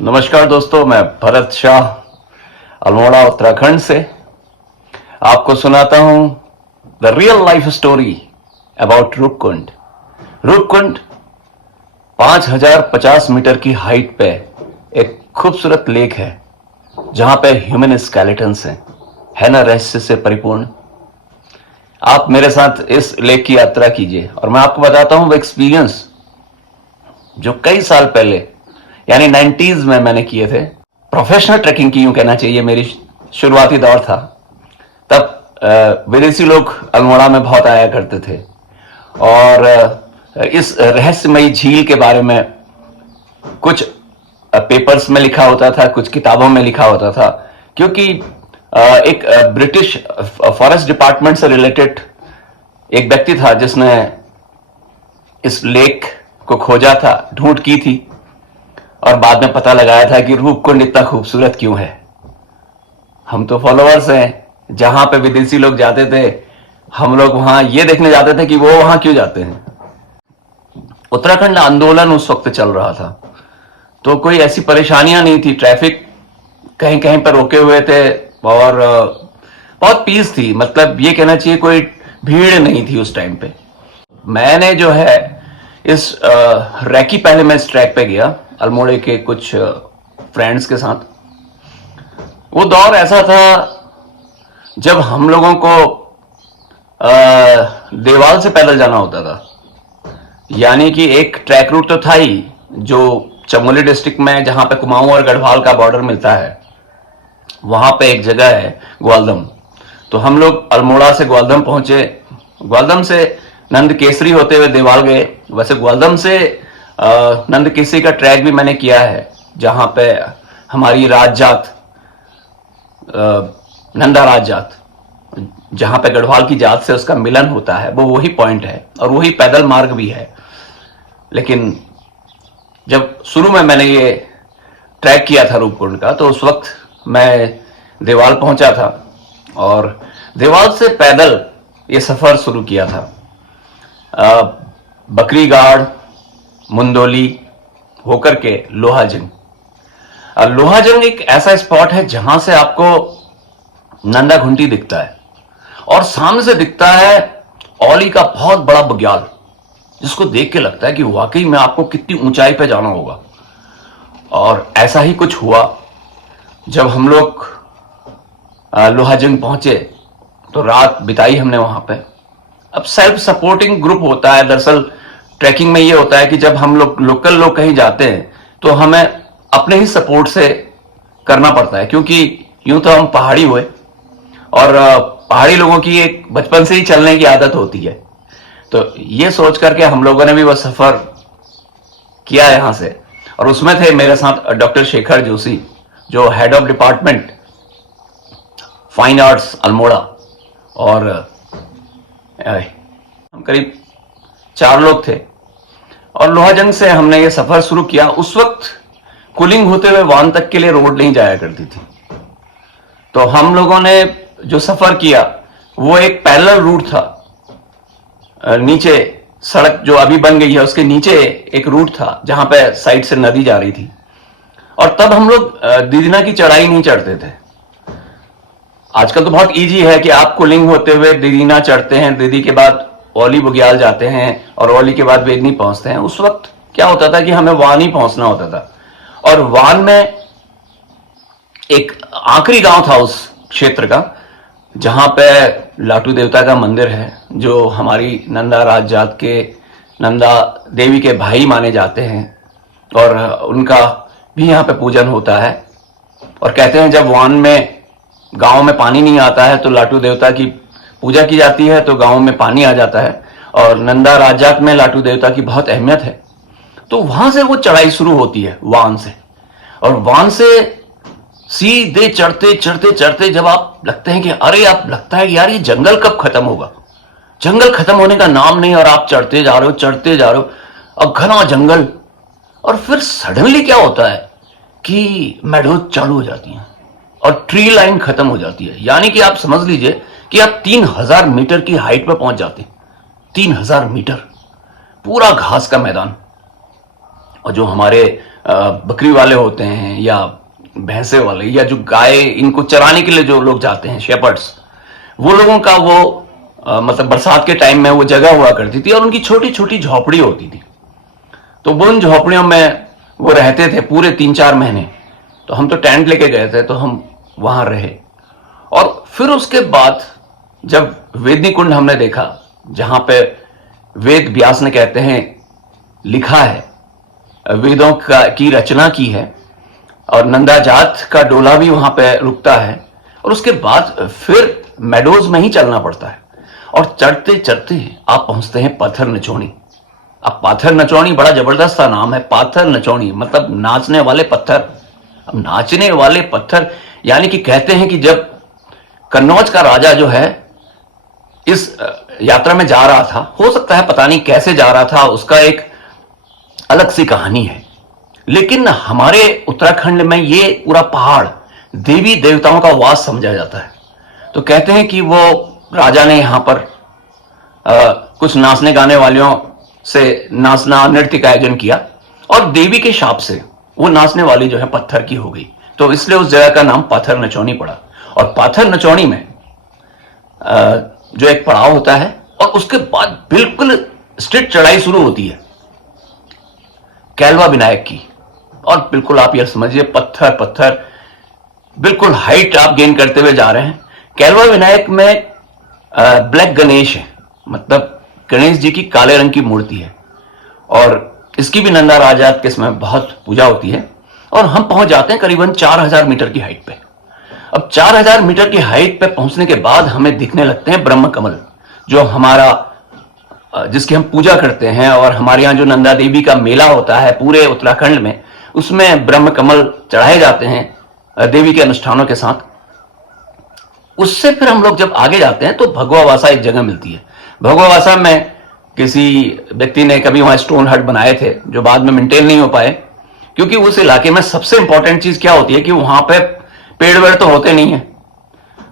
नमस्कार दोस्तों, मैं भरत शाह अल्मोड़ा उत्तराखंड से आपको सुनाता हूं the real life story about Roopkund. Roopkund 5050 metre की हाइट पे एक खूबसूरत लेक है जहां पे ह्यूमन स्केलेटन्स हैं। है ना रहस्य से परिपूर्ण। आप मेरे साथ इस लेक की यात्रा कीजिए और मैं आपको बताता हूं वो एक्सपीरियंस जो कई साल पहले यानी 90s में मैंने किए थे। प्रोफेशनल ट्रैकिंग की यूं कहना चाहिए, मेरी शुरुआती दौर था। तब विदेशी लोग अल्मोड़ा में बहुत आया करते थे और इस रहस्यमयी झील के बारे में कुछ पेपर्स में लिखा होता था, कुछ किताबों में लिखा होता था, क्योंकि एक ब्रिटिश फॉरेस्ट डिपार्टमेंट से रिलेटेड एक व्यक्ति था जिसने इस लेक को खोजा था, ढूंढ की थी और बाद में पता लगाया था कि रूपकुंड इतना खूबसूरत क्यों है। हम तो फॉलोअर्स हैं, जहां पे विदेशी लोग जाते थे हम लोग वहां ये देखने जाते थे कि वो वहां क्यों जाते हैं। उत्तराखंड आंदोलन उस वक्त चल रहा था तो कोई ऐसी परेशानियां नहीं थी। ट्रैफिक कहीं कहीं पर रोके हुए थे और बहुत पीस थी, मतलब ये कहना चाहिए कोई भीड़ नहीं थी उस टाइम पे। मैंने जो है इस रैकी, पहले मैं इस ट्रैक पे गया अल्मोड़े के कुछ फ्रेंड्स के साथ। वो दौर ऐसा था जब हम लोगों को देवाल से पैदल जाना होता था, यानी कि एक ट्रैक रूट तो था ही जो चमोली डिस्ट्रिक्ट में, जहां पे कुमाऊं और गढ़वाल का बॉर्डर मिलता है, वहां पे एक जगह है ग्वालदम। तो हम लोग अल्मोड़ा से ग्वालदम पहुंचे, ग्वालदम से नंद केसरी होते हुए देवाल गए। वैसे ग्वालदम से नंद केसरी का ट्रैक भी मैंने किया है, जहां पे हमारी राज जात, नंदा राज जात, जहां पे गढ़वाल की जात से उसका मिलन होता है, वो वही पॉइंट है और वही पैदल मार्ग भी है। लेकिन जब शुरू में मैंने ये ट्रैक किया था रूपकुंड का, तो उस वक्त मैं देवाल पहुंचा था और देवाल से पैदल ये सफर शुरू किया था। बकरीगाड़, मुंदोली होकर के लोहाजंग। लोहाजंग एक ऐसा स्पॉट है जहां से आपको नंदा घुंटी दिखता है और सामने से दिखता है औली का बहुत बड़ा बुग्याल, जिसको देख के लगता है कि वाकई में आपको कितनी ऊंचाई पे जाना होगा। और ऐसा ही कुछ हुआ। जब हम लोग लोहाजंग पहुंचे तो रात बिताई हमने वहां पे। अब सेल्फ सपोर्टिंग ग्रुप होता है। दरअसल ट्रैकिंग में ये होता है कि जब हम लोग लोकल लोग कहीं जाते हैं तो हमें अपने ही सपोर्ट से करना पड़ता है, क्योंकि यूं तो हम पहाड़ी हुए और पहाड़ी लोगों की एक बचपन से ही चलने की आदत होती है। तो ये सोच करके हम लोगों ने भी वह सफर किया यहां से। और उसमें थे मेरे साथ डॉक्टर शेखर जोशी, जो head of department fine arts Almora, और हम करीब 4 लोग थे और लोहाजंग से हमने ये सफर शुरू किया। उस वक्त कूलिंग होते हुए वान तक के लिए रोड नहीं जाया करती थी, तो हम लोगों ने जो सफर किया वो एक पैरेलल रूट था। नीचे सड़क जो अभी बन गई है उसके नीचे एक रूट था जहां पे साइड से नदी जा रही थी। और तब हम लोग दीदिना की चढ़ाई नहीं चढ़ते थे। आजकल तो बहुत इजी है कि आप कूलिंग होते हुए दीदिना चढ़ते हैं, दीदी के बाद औली बुग्याल जाते हैं और औली के बाद बेदनी पहुंचते हैं। उस वक्त क्या होता था कि हमें वान ही पहुंचना होता था और वान में एक आखिरी गांव था उस क्षेत्र का जहां पे लाटू देवता का मंदिर है, जो हमारी नंदा राज जात के नंदा देवी के भाई माने जाते हैं और उनका भी यहाँ पे पूजन होता है। और कहते हैं जब वान में गांव में पानी नहीं आता है तो लाटू देवता की पूजा की जाती है, तो गांव में पानी आ जाता है। और नंदा राज जात में लाटू देवता की बहुत अहमियत है। तो वहां से वो चढ़ाई शुरू होती है वान से, और वान से सीधे चढ़ते चढ़ते चढ़ते जब आप लगते हैं कि अरे, आप लगता है कि यार ये जंगल कब खत्म होगा, जंगल खत्म होने का नाम नहीं, और आप चढ़ते जा रहे हो चढ़ते जा रहे हो, अब घना जंगल। और फिर सडनली क्या होता है कि मेडोज चालू हो जाती हैं और ट्री लाइन खत्म हो जाती है। यानी कि आप समझ लीजिए कि आप 3000 मीटर की हाइट पर पहुंच जाते हैं। 3000 मीटर पूरा घास का मैदान। और जो हमारे बकरी वाले होते हैं या भैंसे वाले या जो गाय इनको चराने के लिए जो लोग जाते हैं शेपर्ड्स, वो लोगों का वो मतलब बरसात के टाइम में वो जगह हुआ करती थी और उनकी छोटी छोटी झोपड़ी होती थी। तो वो उन झोपड़ियों में वो रहते थे पूरे 3-4 महीने। तो हम तो टेंट लेके गए थे, तो हम वहां रहे। और फिर उसके बाद जब वेदनी कुंड हमने देखा, जहां पे वेद व्यास ने कहते हैं लिखा है, वेदों का की रचना की है, और नंदा जात का डोला भी वहां पे रुकता है, और उसके बाद फिर मेडोज में ही चलना पड़ता है। और चढ़ते चढ़ते आप पहुंचते हैं पाथर नचोनी। अब पाथर नचोनी बड़ा जबरदस्त सा नाम है, पाथर नचोनी मतलब नाचने वाले पत्थर। अब नाचने वाले पत्थर यानी कि कहते हैं कि जब कन्नौज का राजा जो है इस यात्रा में जा रहा था, हो सकता है पता नहीं कैसे जा रहा था, उसका एक अलग सी कहानी है, लेकिन हमारे उत्तराखंड में ये पूरा पहाड़ देवी देवताओं का वास समझा जाता है। तो कहते हैं कि वो राजा ने यहां पर कुछ नाचने गाने वालों से नाचना नृत्य का आयोजन किया, और देवी के शाप से वो नाचने वाली जो है पत्थर की हो गई। तो इसलिए उस जगह का नाम पाथर नचौनी पड़ा। और पाथर नचौनी में जो एक पड़ाव होता है, और उसके बाद बिल्कुल स्ट्रेट चढ़ाई शुरू होती है कैलवा विनायक की। और बिल्कुल आप यह समझिए पत्थर पत्थर, बिल्कुल हाइट आप गेन करते हुए जा रहे हैं। कैलवा विनायक में ब्लैक गणेश है, मतलब गणेश जी की काले रंग की मूर्ति है, और इसकी भी नंदा राजा के समय बहुत पूजा होती है। और हम पहुंच जाते हैं करीबन 4000 मीटर की हाइट पे। अब 4000 मीटर की हाइट पे पहुंचने के बाद हमें दिखने लगते हैं ब्रह्म कमल, जो हमारा जिसकी हम पूजा करते हैं। और हमारे यहाँ जो नंदा देवी का मेला होता है पूरे उत्तराखंड में, उसमें ब्रह्म कमल चढ़ाए जाते हैं देवी के अनुष्ठानों के साथ। उससे फिर हम लोग जब आगे जाते हैं तो भगवावासा एक जगह मिलती है। भगवावासा में किसी व्यक्ति ने कभी वहां स्टोन हट बनाए थे, जो बाद में मेंटेन नहीं हो पाए, क्योंकि उस इलाके में सबसे इंपॉर्टेंट चीज क्या होती है कि वहां पे पेड़ वेड़ तो होते नहीं है,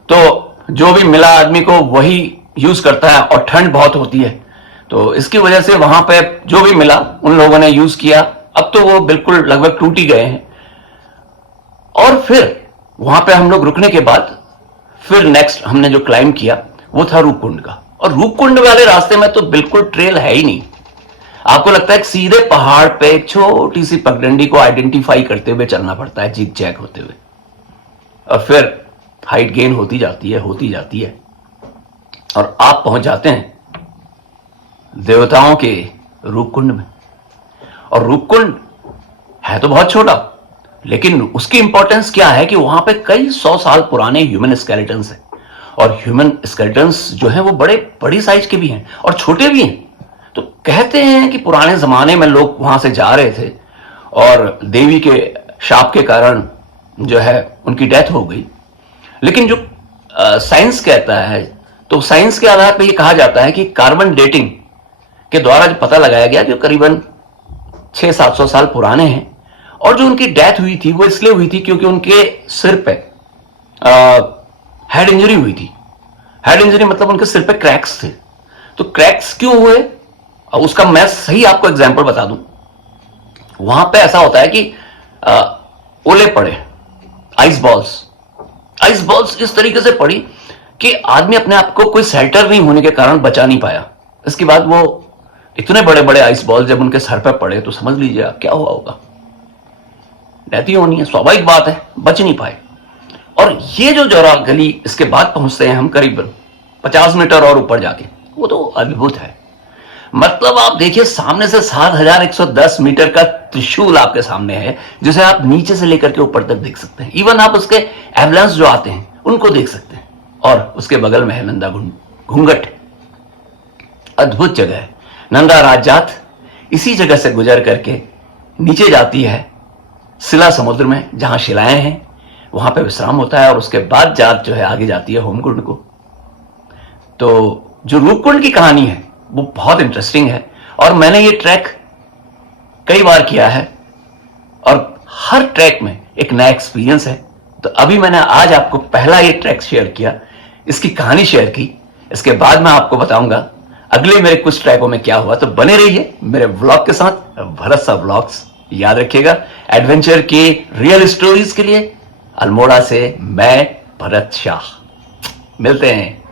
तो जो भी मिला आदमी को वही यूज करता है, और ठंड बहुत होती है, तो इसकी वजह से वहां पे जो भी मिला उन लोगों ने यूज किया। अब तो वो बिल्कुल लगभग टूट ही गए हैं। और फिर वहां पे हम लोग रुकने के बाद फिर नेक्स्ट हमने जो क्लाइम किया वो था रूपकुंड का। और रूपकुंड वाले रास्ते में तो बिल्कुल ट्रेल है ही नहीं। आपको लगता है कि सीधे पहाड़ पे एक छोटी सी पगडंडी को आइडेंटिफाई करते हुए चलना पड़ता है, जीग जैग होते हुए, और फिर हाइट गेन होती जाती है होती जाती है, और आप पहुंच जाते हैं देवताओं के रूपकुंड में। और रूपकुंड है तो बहुत छोटा, लेकिन उसकी इंपॉर्टेंस क्या है कि वहां पे कई 100 साल पुराने ह्यूमन स्केलेटन्स हैं। और ह्यूमन स्केलेटन्स जो हैं वो बड़ी साइज के भी हैं और छोटे भी हैं। तो कहते हैं कि पुराने जमाने में लोग वहां से जा रहे थे और देवी के शाप के कारण जो है उनकी डेथ हो गई। लेकिन जो साइंस कहता है, तो साइंस के आधार पर यह कहा जाता है कि कार्बन डेटिंग के द्वारा जो पता लगाया गया कि करीबन 600-700 साल पुराने हैं। और जो उनकी डेथ हुई थी वो इसलिए हुई थी क्योंकि उनके सिर पे हेड इंजरी हुई थी। हेड इंजरी मतलब उनके सिर पे क्रैक्स थे। तो क्रैक्स क्यों हुए, उसका मैं सही आपको एग्जांपल बता दूं। वहां पे ऐसा होता है कि ओले पड़े, आइस बॉल्स इस तरीके से पड़ी कि आदमी अपने आप को कोई शेल्टर नहीं होने के कारण बचा नहीं पाया। इसके बाद वो इतने बड़े बड़े आइस बॉल जब उनके सर पर पड़े तो समझ लीजिए आप क्या हुआ होगा। डेथ ही होनी है, स्वाभाविक बात है, बच नहीं पाए। और ये जो जरा गली इसके बाद पहुंचते हैं हम करीब 50 मीटर और ऊपर जाके, वो तो अद्भुत है। मतलब आप देखिए सामने से 7110 मीटर का त्रिशूल आपके सामने है, जिसे आप नीचे से लेकर के ऊपर तक देख सकते हैं। इवन आप उसके एम्बुलेंस जो आते हैं उनको देख सकते हैं। और उसके बगल में है नंदा घूंघट, अद्भुत जगह है। नंदा राजजात इसी जगह से गुजर करके नीचे जाती है शिला समुद्र में, जहां शिलाएं हैं, वहां पे विश्राम होता है। और उसके बाद जात जो है आगे जाती है होमकुंड को। तो जो रूपकुंड की कहानी है वो बहुत इंटरेस्टिंग है, और मैंने ये ट्रैक कई बार किया है और हर ट्रैक में एक नया एक्सपीरियंस है। तो अभी मैंने आज आपको पहला ये ट्रैक शेयर किया, इसकी कहानी शेयर की। इसके बाद मैं आपको बताऊंगा अगले मेरे कुछ ट्रैकों में क्या हुआ। तो बने रहिए मेरे व्लॉग के साथ, भरत सा व्लॉग्स। याद रखिएगा, एडवेंचर की रियल स्टोरीज के लिए अल्मोड़ा से मैं भरत शाह। मिलते हैं।